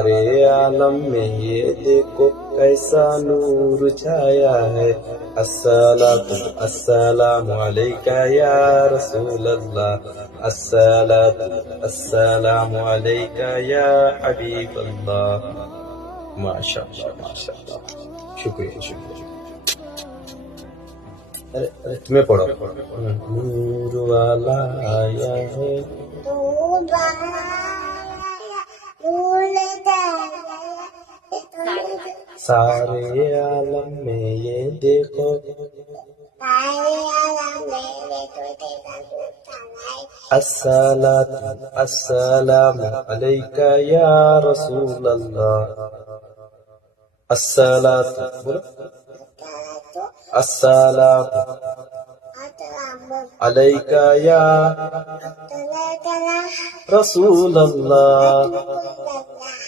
सारे आलम में ये देखो कैसा नूर छाया है। अस्सलातु अस्सलामु अलैका या रसूल अल्लाह, अस्सलातु अस्सलामु अलैका या हबीब अल्लाह। माशाअल्लाह माशाअल्लाह, शुक्रिया शुक्रिया। अरे तुम्हें पढ़ो। नूर वाला आया है, सारे आलम में ये देखो, अस्सलातु अस्सलामु अलैका या रसूल अल्लाह, अस्सलातु बोलो, अस्सलामु अलैका या रसूल अल्लाह।